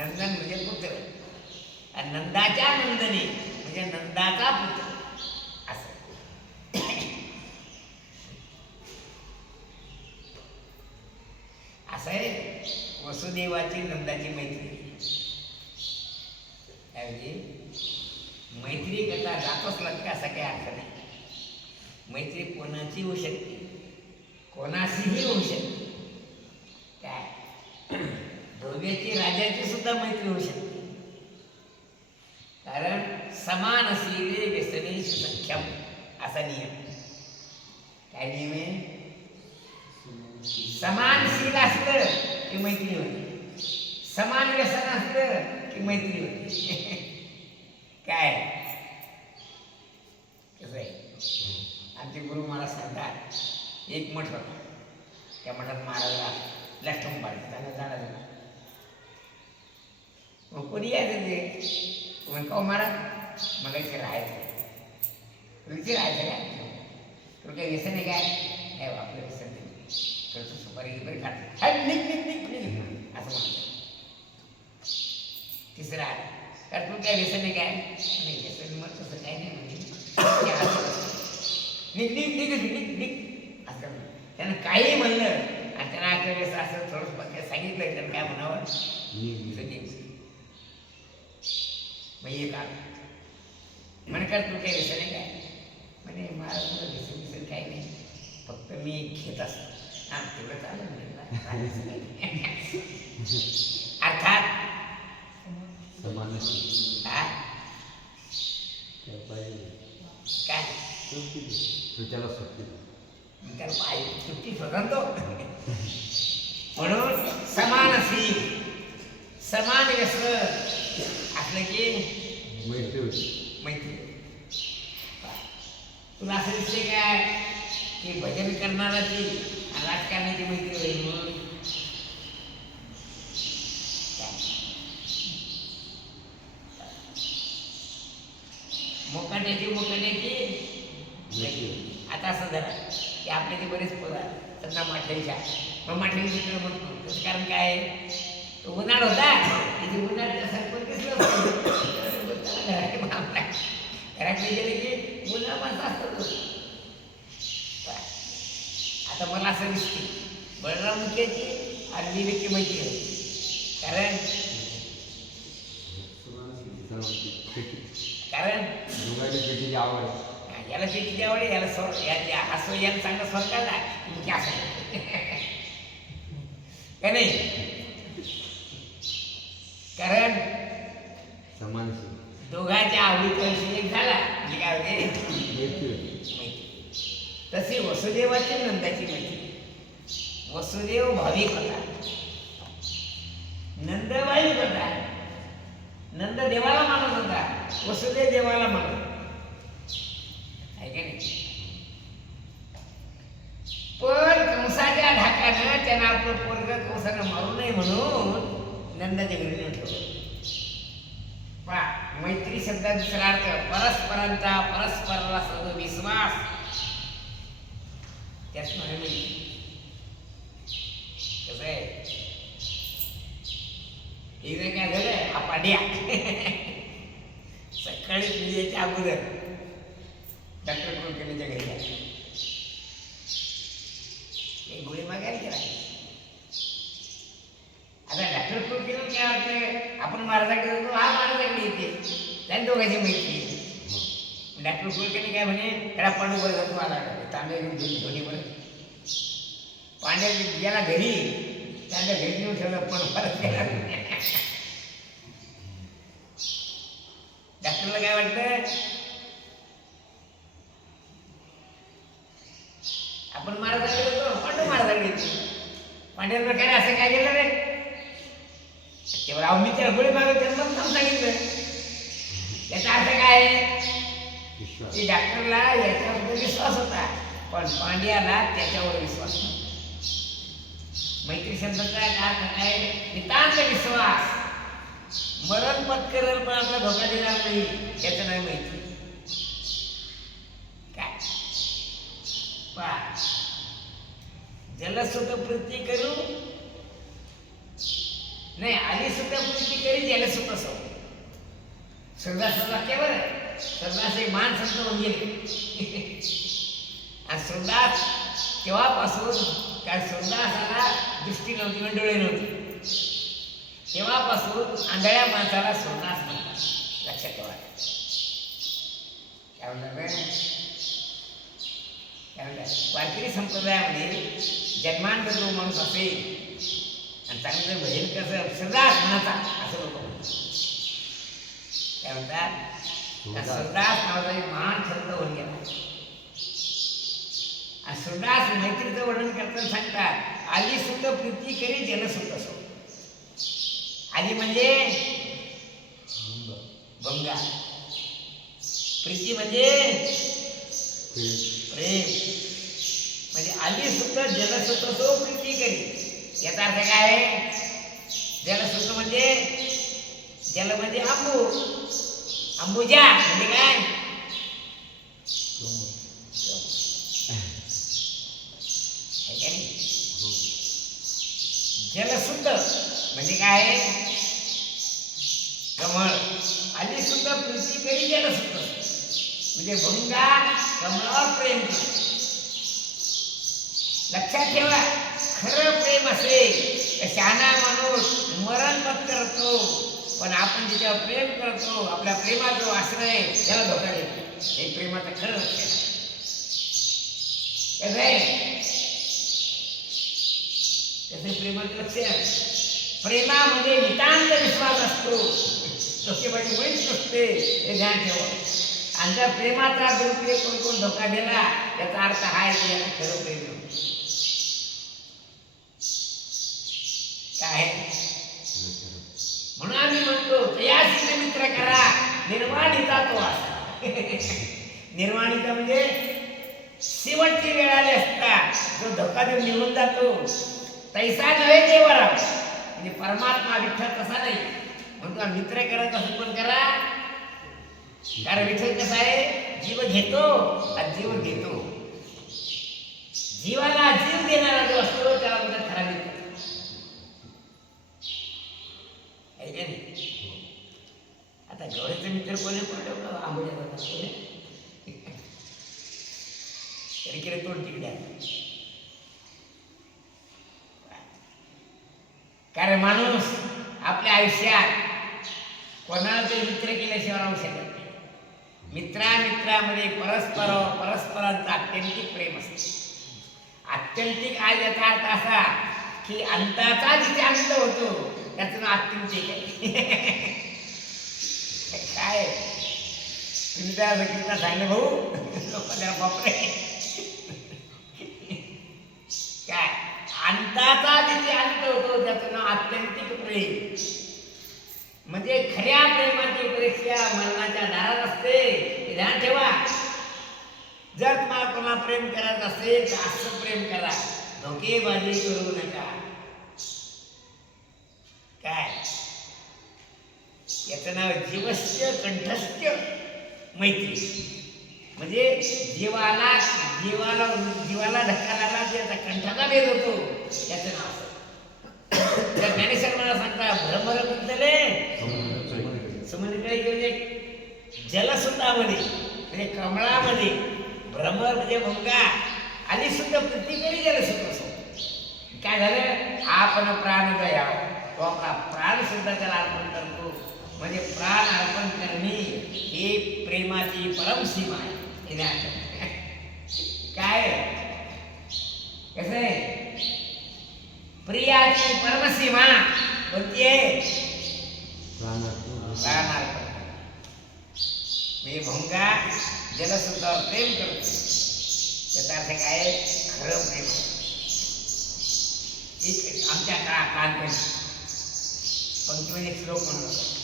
नंदन म्हणजे पुत्र, आणि नंदाच्या नंदनी म्हणजे नंदाचा पुत्र असं. असं आहे वसुदेवाची नंदाची मैत्री. त्याऐवजी मैत्री करता जातोच लागते असा काही अर्थ नाही. मैत्री कोणाची होऊ शकते, कोणाशीही होऊ शकते. काय ध्रुव्याची राजाची सुद्धा मैत्री होऊ शकते. कारण समानशीले व्यसनेषु सख्यम असा नियम. काय नियम आहे? समानशील असलं की मैत्री होते, समान व्यसन असलं की मैत्री होते. काय कसं आहे? आमचे गुरु महाराज सांगतात, एक मठ होता, त्या मठात महाराजला लष्टम पाडलं, त्याला जाणं मग कोणी यायचं ते मग का महाराज मला इथे राहायचं, इथे राहायचं काय, तुला काही व्यसन आहे काय? नाही आपलं व्यसन नाही, थोडंसं सुपारी गिपारी खात निघ निघ निघ निघ असं म्हणतो. तिसरा कारण तुला काय व्यसन आहे काय? नाही व्यसन मग तसं काही नाही म्हणजे निघ निघ निघ निघ निघ असं त्यानं काही म्हणलं आणि त्यांना आता वेळेस असं थोडंसं सांगितलं त्यानं काय म्हणावं मग एक आलं म्हणे कर तू काही व्यसन आहे काय? म्हणे महाराज मला व्यसन व्यसन काही नाही, फक्त मी घेत असतो. हां तेवढं चालेल म्हणजे अर्थात काय त्याला सुट्टी त्याला पाहिजे सुट्टी शोधतो. म्हणून समान समान व्यसन असलं की मैत्री होती. मैत्री. तुला असं दिसते काय की भजन करणाराची आणि राजकारणाची मैत्री होईल म्हणून? मोकाट्याची आता असं झालं की आपले ते बरेच पोरं त्यांना माठ्याच्या मग माठ्याची तिकडे म्हणतो त्याचं कारण काय आहे? तो उन्हाळ होता तिथे उन्हाळ्याच्या सरपंच दिसलं घराकडे गेले की उन्हाळ माणसं असतात. आता मला असं दिसते बळराम मुख्याची आणि विवेकची मैत्री होती. कारण शेतीची आवड, याला शेतीची आवड आहे, याला स्वर असं याला चांगला स्वर काढला की असं का नाही? कारण समान दोघांच्या आवडीचा विषय एक झाला म्हणजे काय होते? तसे वसुदेवाची नंदाची मैत्री. वसुदेव भाविक होता, नंद भाविक होता. नंद देवाला मानत होता, वसुदेव देवाला मानत आहे का नाही? पण कंसाच्या ढाकानं त्यांना आपलं पोरग कंसानं मारू नये म्हणून नंदाच्या घरी म्हटलं. मैत्री शब्दात दुसरा अर्थ परस्परांचा परस्पराला सद विश्वास, त्याच म्हणे मैत्री. कसं आहे एकदा काय झालं, हा पाड्या सकाळी पूजेच्या अगोदर डॉक्टर कुलकर्णीच्या घरी गेला, एक गोळी मागायला गेला. आता डॉक्टर कुलकर्णी काय वाटतं, आपण महाराजाकडे जातो, हा महाराजाकडे येते, त्यांनी दोघांची मैत्री. डॉक्टर कुलकर्णी काय म्हणे, त्याला पांडू बरं जातो आला तांबे धोनी बरं. पांड्या गेला घरी, त्यांच्या घरी नेऊन ठेवलं पण परत गेला. डॉक्टरला काय वाटतं, आपण महाराजाकडे येतो, पांडू महाराजाकडे येतो. पांड्याला काय असं काय केलं रे, तेव्हा अहो मी त्याला गोळी मागत त्यांना पण सांगितलं. याचा अर्थ काय आहे की डॉक्टरला याच्याबद्दल विश्वास होता पण पांड्याला त्याच्यावर विश्वास नव्हता. मैत्री शब्दाचा अर्थ काय, नितांत विश्वास. मरण पत्करेल पण आपला धोका देणार नाही, याचं नाही मैत्री. काय जलसुत प्रती करू नाही आली सुद्धा प्रीती करी ज्याला सुद्धा सो श्रद्धाचं वाक्य बरं श्रद्धास एक मान संत होऊन गेले आणि श्रद्धास तेव्हापासून काय श्रद्धासाला दृष्टी नव्हती म्हणजे डोळे नव्हते तेव्हापासून आंधळ्या माणसाला श्रद्धास म्हणतात लक्षात ठेवा काय म्हणतात वारकरी संप्रदायामध्ये जन्मांतर जो माणूस असेल आणि चांगलं भजन कसं श्रद्धास मनाचा असं लोक म्हणतात काय म्हणतात श्रद्धास नावाचा एक महान संत होऊन गेला आणि श्रद्धास मैत्रीचं वर्णन करताना सांगतात आली सुद्ध प्रीती करी जनसुद्ध असो आली म्हणजे भंगा प्रीती म्हणजे प्रेम म्हणजे आली सुद्धा जलसुद्ध सो प्रीती करी याचा अर्थ काय आहे जलसुद्ध म्हणजे जल म्हणजे आंबू अंबुजा म्हणजे काय जलसुद्ध म्हणजे काय कमळ आली सुद्धा प्रीती करी जलसुद्ध म्हणजे भंगा कमळावर प्रेम कर लक्षात ठेवा खरं प्रेम असेल शहाणा माणूस मरण पत्करतो पण आपण जिच्यावर प्रेम करतो आपल्या प्रेमाचा जो आश्रय त्याला धोका देतो हे प्रेमाचं खरं लक्षण त्याचे प्रेमाचं लक्षण प्रेमामध्ये नितांत विश्वास असतो धोकेबाजी मुळीच नसते हे ध्यान ठेवा आणि जर प्रेमाचा दुरुपयोग कोण कोण धोका दिला याचा अर्थ हा आहे की याला खरं प्रेम काय म्हणून आम्ही म्हणतो तयासी मित्र करा निर्वाणीचा तो असा निर्वाणीचा म्हणजे शेवटची वेळ आली असता जो धोका देऊन निघून जातो तैसा नव्हे देवरा म्हणजे परमात्मा विठ्ठल तसा नाही म्हणतो मित्र करत असं पण करा कारण विठ्ठल कसा आहे जीव घेतो आणि जीव देतो जीवाला जीव देणारा जो असतो त्याला म्हणजे खरा मित्र आता गौरीचे मित्र कोणी कोण आंबोल्या तरी केले तोड तिकडे कारण माणूस आपल्या आयुष्यात कोणाला तरी मित्र केल्याशिवाय राहू शकत नाही मित्रामध्ये परस्परांचं आत्यंतिक प्रेम असते आत्यंतिक आज याचा अर्थ असा की अंताचा जिथे अंत होतो त्याचं नाव आत्यंतिक आहे काय तुम्ही त्या व्यक्तीला सांगले भाऊ लोकांना बापरे काय अंताचा जिथे अंत होतो त्याचं नाव आत्यंतिक प्रेम म्हणजे खऱ्या प्रेमाची परीक्षा मरणाच्या दारात असते हे ध्यान ठेवा जर तुम्हाला कोणा प्रेम करायचं असेल तर असं प्रेम करा धोकेबाजी करू नका काय याचं नाव जीवस्य कंठस्थ्य मैत्री म्हणजे जीवाला धक्का लागला त्याचा कंठाचा भेद होतो याचं नाव त्या ज्ञानेश्वर मला सांगता भ्रमर कुंतले समुद्राकडे जलसुद्धामध्ये म्हणजे कमळामध्ये भ्रमर म्हणजे भंगा आली सुद्धा प्रत्येकाने जलसुद्धा असो काय झालं आपण प्राण दया तो आपला प्राण सुद्धा त्याला अर्पण करतो म्हणजे प्राण अर्पण करणे हे प्रेमाची परमसीमा आहे काय कसं आहे प्रियाची परमसीमा कोणती आहे प्राणार्पण मी भंगा जलसुद्धा प्रेम करतो याचा अर्थ काय खरं प्रेम आमच्या काळात पंक्तीमध्ये श्लोक म्हणतो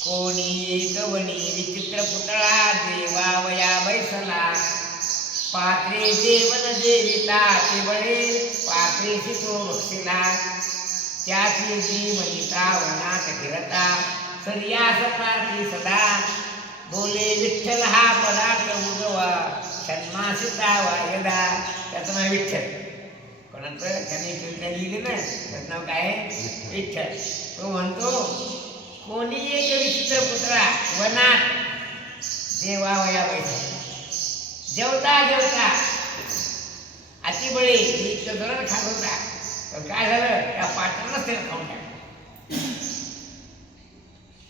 कोणी एक वणी विचित्र पुतळा देवावया बैसला पात्रे जेवण जेविता ते बळे पात्रेशी तो बक्षिला त्याची जी मनिता वनात फिरता सर्यास प्रार्थी सदा बोले विठ्ठल हा पदार्थ उगवा षण्मासिता वायदा त्याचं नाव विठ्ठल कोणाचं त्यांनी कीर्तन लिहिले ना त्याचं नाव काय आहे विठ्ठल. तो म्हणतो कोणी एक विचित्र पुत्रा वनात जेवा वया बैसा जेवता जेवता अतिबळी इतकं गरज खात होता पण काय झालं त्या पात्रानंच त्याला खाऊन टाकलं.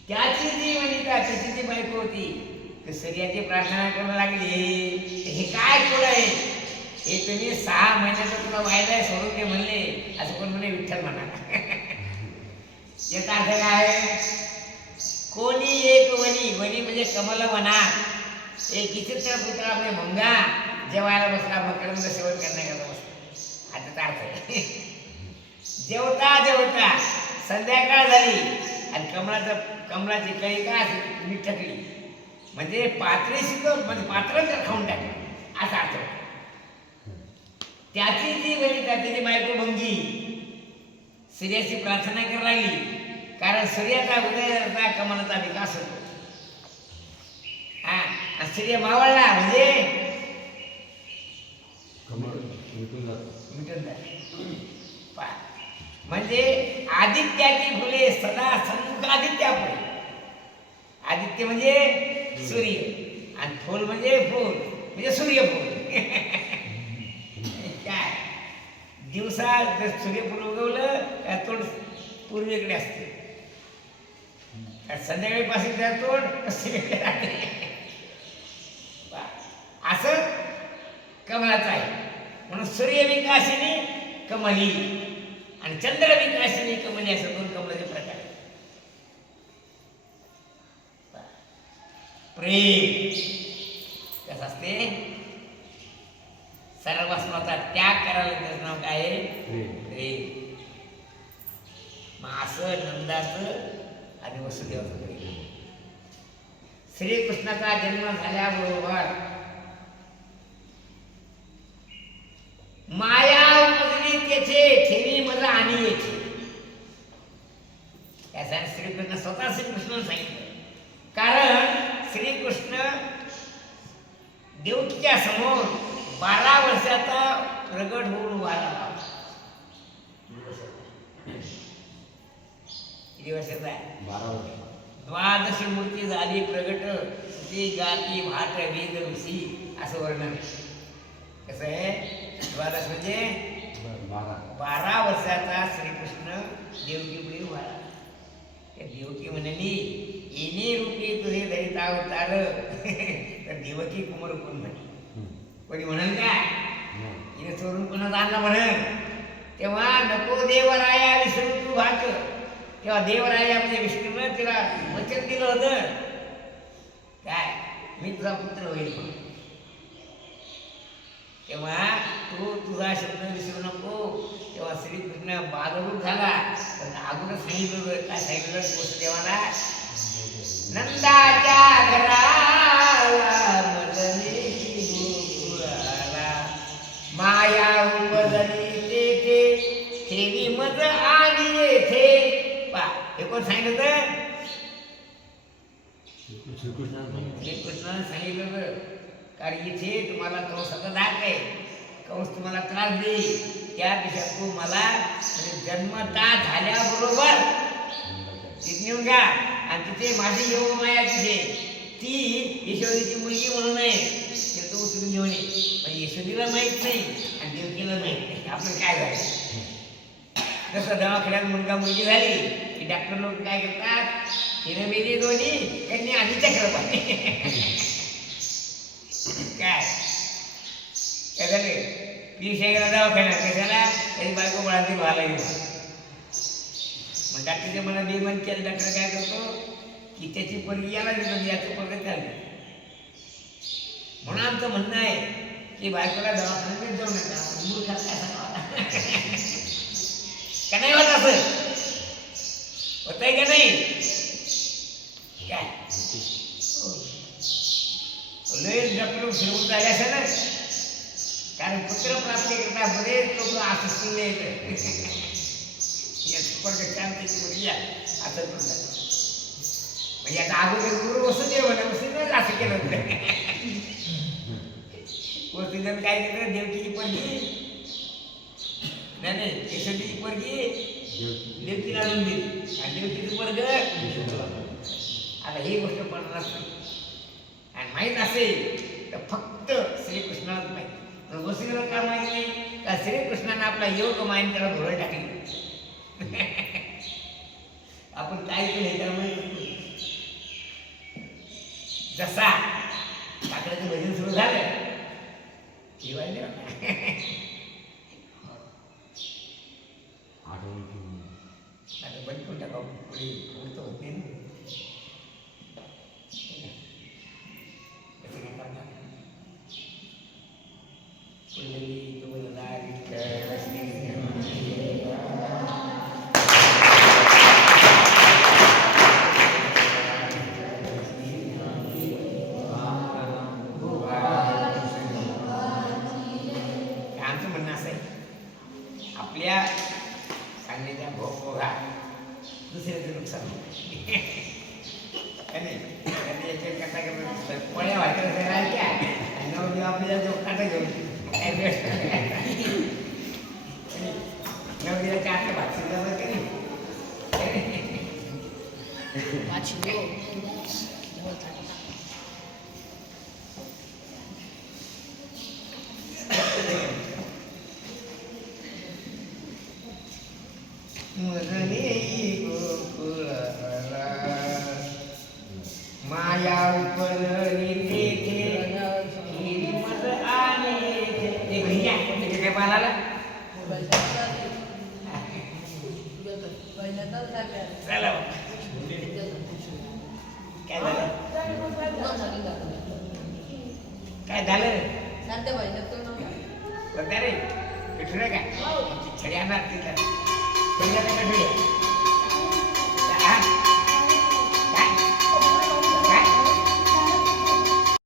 त्याची जी वनिता त्याची जी बायको होती ती सूर्याची प्रार्थना करू लागली हे काय कोड आहे हे तुम्ही 6 महिन्याचं तुला वायदा सोडून ते म्हणले असं कोण म्हणे विठ्ठल म्हणा. याचा अर्थ काय कोणी एक वनी वनी म्हणजे कमल वना एक विचित्र पुत्रा म्हणजे मुंगा जेवायला बसला मकरंद सेवन करण्याकरता बसला. आता अर्थ आहे जेवता जेवता संध्याकाळ झाली आणि कमळाची कळी का मिठकली म्हणजे पात्रेशी म्हणजे पात्र खाऊन टाकलं असा अर्थ. त्याची जी वनिता त्याची बायको भंगी सूर्याची प्रार्थना करायला लागली कारण सूर्याचा उदयाचा कमलाचा विकास होतो. हा सूर्य मावळला म्हणजे कमळ मिटून जातं. मिटून जात म्हणजे आदित्याची फुले सदा सन्मुख आदित्या फुले. आदित्य म्हणजे सूर्य आणि फुल म्हणजे फुल म्हणजे सूर्यफूल. काय दिवसा जर सूर्यफूल उगवलं त्या तोड पूर्वेकडे असते संध्याकाळी पासून त्या तोड पश्चिमेकडे राहते. असं कमलाचं आहे म्हणून सूर्य विकासिनी कमली आणि चंद्र विकासिनी कमली असं 2 कमलाचे प्रकार आहेत. प्रेम कसं असते सर्वस्वाचा त्याग करायला त्याचं नाव काय आहे प्रेम. मग असं नंदाचं आणि वसुदेवाचं प्रेम. श्रीकृष्णाचा जन्म झाल्याबरोबर माया उपजली तेथे ठेवी मला आणि येथे. त्याचा श्रीकृष्ण स्वतः श्रीकृष्णाने सांगितलं कारण श्रीकृष्ण देवकीच्या समोर 12 वर्षाचा प्रगट होऊन उभा राहिला. किती वर्षाचा आहे 12 वर्ष. द्वादशी मूर्ती झाली प्रगट ती गाती भात वेद ऋषी असं वर्णन. कसं आहे द्वादश म्हणजे 12 वर्षाचा श्रीकृष्ण देवकीपुढे उभा राहिला. त्या देवकी म्हणाली येणे रूपी तुझे दरित अवतार तर देवकी कुमार कोण म्हणे कोणी म्हणाल का हिने चोरून कोणाचा आणला म्हणून. तेव्हा नको देवराया विसरू तू भाक. तेव्हा देवराया म्हणजे विष्णूनं तिला वचन दिलं होतं काय मी तुझा पुत्र होईल म्हणून. तेव्हा तू तुझा शब्द विसरू नको. तेव्हा श्रीकृष्ण बालरूप झाला पण अगोदर सांगितलं काय सांगितलं वसुदेवाला नंदाच्या घराला मदनी गोकुळाला माया उपजली तेथे ठेवी मज आली येथे. पा हे कोण सांगितलं श्रीकृष्णाने सांगितलं कारण इथे तुम्हाला कंसाचा धाक आहे कंस तुम्हाला त्रास देईल त्यापेक्षा तू मला म्हणजे जन्मता झाल्याबरोबर तिथे नेऊन घ्या आणि तिथे माझी योगमाया तिथे ती यशोदीची मुलगी म्हणून आहे ते तो उचलून घेऊन ये. पण यशोदीला माहीत नाही आणि देवकीला माहीत नाही आपलं काय झालं. जसं दवाखान्यात मुलगा मुलगी झाली की डॉक्टर लोक काय करतात हिनं बेली दोन्ही त्यांनी आधी चक्र पाहिजे काय काय झाले पीस गेला दवाखान्यात कशाला त्याची बायको बळाची व्हायला गेली. मग डॉक्टरचे मला बेमन केलं. डॉक्टर काय करतो की त्याची पोरगी याला देतो याचं पोरग चाललं. म्हणून आमचं म्हणणं आहे की बायकोला दवाखान्यात जाऊ नका मूर्खात काय सांगावं का नाही होत असं होत आहे का नाही काय लय डॉक्टर फिरवून झाले असेल ना कारण पुत्र प्राप्ती करता बरेच लोक आसुसून येत शांतीची मुलगी असं म्हणतात. म्हणजे आता अगोदर गुरु वसुदेव वसुदेव असं केलं होतं. वसुदेव काय केलं देवकीची पडली नाही नाही यशोदेची पोरगी देवकीला आणून दिली आणि देवकीचं पोरग आता ही गोष्ट पडणार नाही आणि माहीत असेल तर फक्त श्रीकृष्णालाच माहिती पण वसुदेवाला का माहित नाही का श्रीकृष्णानं आपला योग माहीत त्याला धोरण टाकली आपण काय केलं त्यामुळे जसा काकड्याचं भजन सुरू झालं शिवाय आठवण ठेवून. आता बंद करून टाका पुढे पुढचं होत नाही ना. कसं काय करणार? पुंडलिक वरदा विठ्ठल श्री आमचं म्हणणं असं आहे आपल्या सांगण्याच्या भोगा दुसऱ्याचं नुकसान नाही याच्या कथा करतात पळ्या व्हायच्या राहायच्या आणि नवदेव आपल्याला जो काटा घेऊन नवदेवाच्या आतल्या भात शिजवलं की नाही मगने गोकुळाला माया उपलली तेथे हिरमत आले ते भैया त्याचे काय पाहायला चला काय झालं काय झालं बघा रे पिठुरे काय छडी आणणार तिथं कठुळे